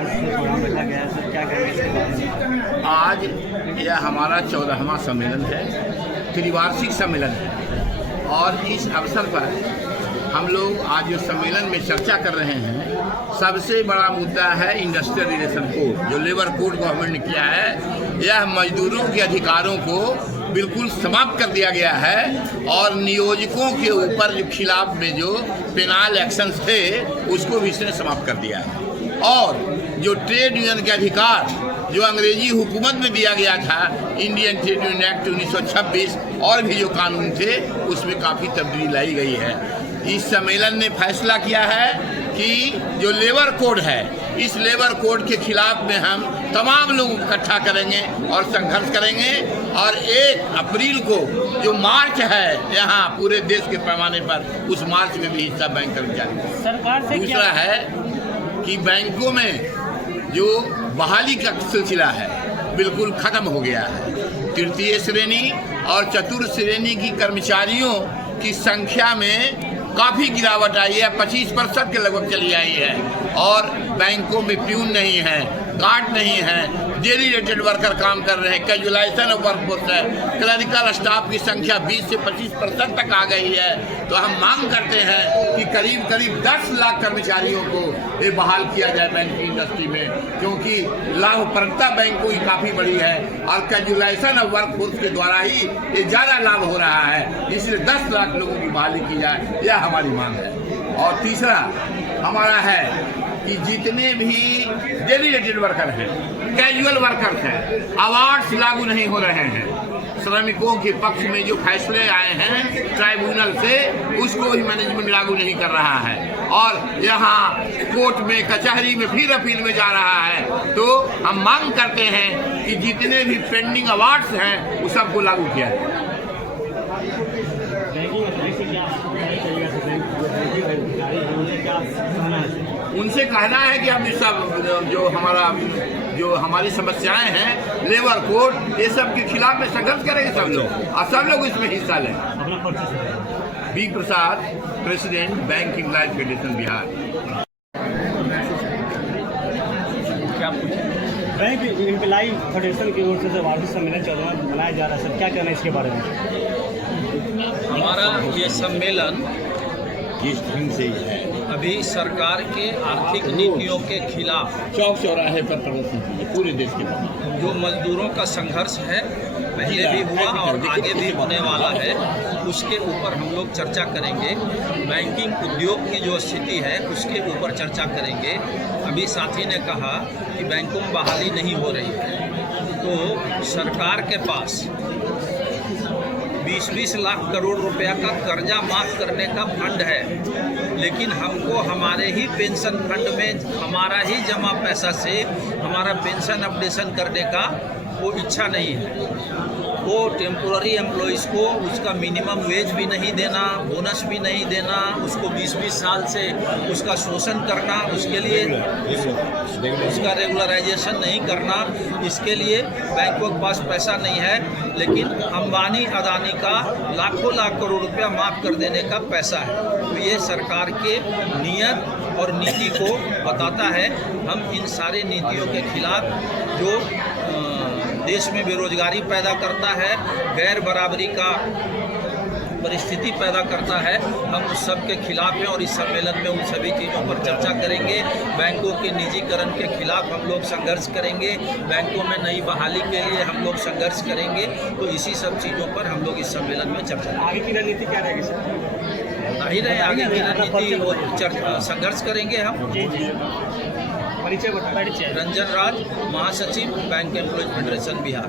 Programme रखा गया है सर, क्या करेंगे इसके बारे में? आज यह हमारा 14वां सम्मेलन है, त्रिवार्षिक सम्मेलन है और इस अवसर पर हम लोग आज जो सम्मेलन में चर्चा कर रहे हैं, सबसे बड़ा मुद्दा है इंडस्ट्रियल रिलेशन कोड, जो लेबर कोड गवर्नमेंट ने किया है। यह मजदूरों के अधिकारों को बिल्कुल समाप्त कर दिया गया है और नियोजकों के ऊपर जो खिलाफ में जो पेनाल एक्शंस थे उसको भी इसने समाप्त कर दिया है। और जो ट्रेड यूनियन के अधिकार जो अंग्रेजी हुकूमत में दिया गया था, इंडियन ट्रेड यूनियन एक्ट 1926 और भी जो कानून थे उसमें काफ़ी तब्दीली लाई गई है। इस सम्मेलन ने फैसला किया है कि जो लेबर कोड है, इस लेबर कोड के खिलाफ में हम तमाम लोग इकट्ठा करेंगे और संघर्ष करेंगे। और 1 अप्रैल को जो मार्च है यहाँ पूरे देश के पैमाने पर, उस मार्च में भी हिस्सा बैंक कर्मचारी। सरकार से दूसरा है कि बैंकों में जो बहाली का सिलसिला है बिल्कुल ख़त्म हो गया है। तृतीय श्रेणी और चतुर्थ श्रेणी की कर्मचारियों की संख्या में काफ़ी गिरावट आई है, 25% के लगभग चली आई है। और बैंकों में प्यून नहीं है, गार्ड नहीं है, डेली रेटेड वर्कर काम कर रहे हैं, कैजुअलाइजेशन ऑफ वर्कफोर्स है, क्लरिकल स्टाफ की संख्या 20 से 25% तक आ गई है। तो हम मांग करते हैं कि करीब 10 लाख कर्मचारियों को ये बहाल किया जाए बैंकिंग इंडस्ट्री में, क्योंकि लाभप्रदता बैंकों की काफ़ी बड़ी है और कैजुअलाइजेशन ऑफ वर्कफोर्स के द्वारा ही ये ज़्यादा लाभ हो रहा है। इसलिए 10 लाख लोगों की बहाली की जाए, यह हमारी मांग है। और तीसरा हमारा है कि जितने भी डेली रेटेड वर्कर हैं, कैजुअल वर्कर्स हैं, अवार्ड्स लागू नहीं हो रहे हैं। श्रमिकों के पक्ष में जो फैसले आए हैं ट्राइब्यूनल से, उसको ही मैनेजमेंट लागू नहीं कर रहा है और यहाँ कोर्ट में, कचहरी में फिर अपील में जा रहा है। तो हम मांग करते हैं कि जितने भी पेंडिंग अवार्ड्स हैं वो सबको लागू किया जाए। उनसे कहना है कि अब सब जो हमारी समस्याएं हैं, लेबर कोड, ये सब के खिलाफ में संघर्ष करेंगे सब लोग और सब लोग इसमें हिस्सा लें। B Prasad, president bank employee federation Bihar. Bank employee federation की ओर से वार्षिक सम्मेलन 14वां मनाया जा रहा है सर, क्या कहना है इसके बारे में? हमारा ये सम्मेलन जिस ढंग से है अभी सरकार के आर्थिक नीतियों के खिलाफ चौक चौराहे पर प्रदर्शन किए पूरे देश के बाहर, जो मजदूरों का संघर्ष है, पहले भी हुआ और आगे भी होने वाला है, उसके ऊपर हम लोग चर्चा करेंगे। बैंकिंग उद्योग की जो स्थिति है उसके ऊपर चर्चा करेंगे। अभी साथी ने कहा कि बैंकों में बहाली नहीं हो रही है, तो सरकार के पास 20-20 लाख करोड़ रुपया का कर्जा माफ करने का फंड है, लेकिन हमको हमारे ही पेंशन फंड में हमारा ही जमा पैसा से हमारा पेंशन अपडेशन करने का वो इच्छा नहीं है। वो टेम्पोररी एम्प्लॉइज़ को उसका मिनिमम वेज भी नहीं देना, बोनस भी नहीं देना, उसको 20-20 साल से उसका शोषण करना, उसके लिए उसका रेगुलराइजेशन नहीं करना, इसके लिए बैंकों के पास पैसा नहीं है। लेकिन अंबानी अदानी का लाखों लाख करोड़ रुपया माफ़ कर देने का पैसा है। तो ये सरकार के नियत और नीति को बताता है। हम इन सारे नीतियों के खिलाफ जो देश में बेरोजगारी पैदा करता है, गैर बराबरी का परिस्थिति पैदा करता है, हम उस सब के खिलाफ हैं और इस सम्मेलन में उन सभी चीज़ों पर चर्चा करेंगे। बैंकों के निजीकरण के खिलाफ हम लोग संघर्ष करेंगे, बैंकों में नई बहाली के लिए हम लोग संघर्ष करेंगे। तो इसी सब चीज़ों पर हम लोग इस सम्मेलन में चर्चा करेंगे। आगे की रणनीति क्या रहेगी सर? नहीं रहे आगे की रणनीति वो संघर्ष करेंगे हम। परिचय बताइए। रंजन राज, महासचिव बैंक एम्प्लॉय फेडरेशन बिहार।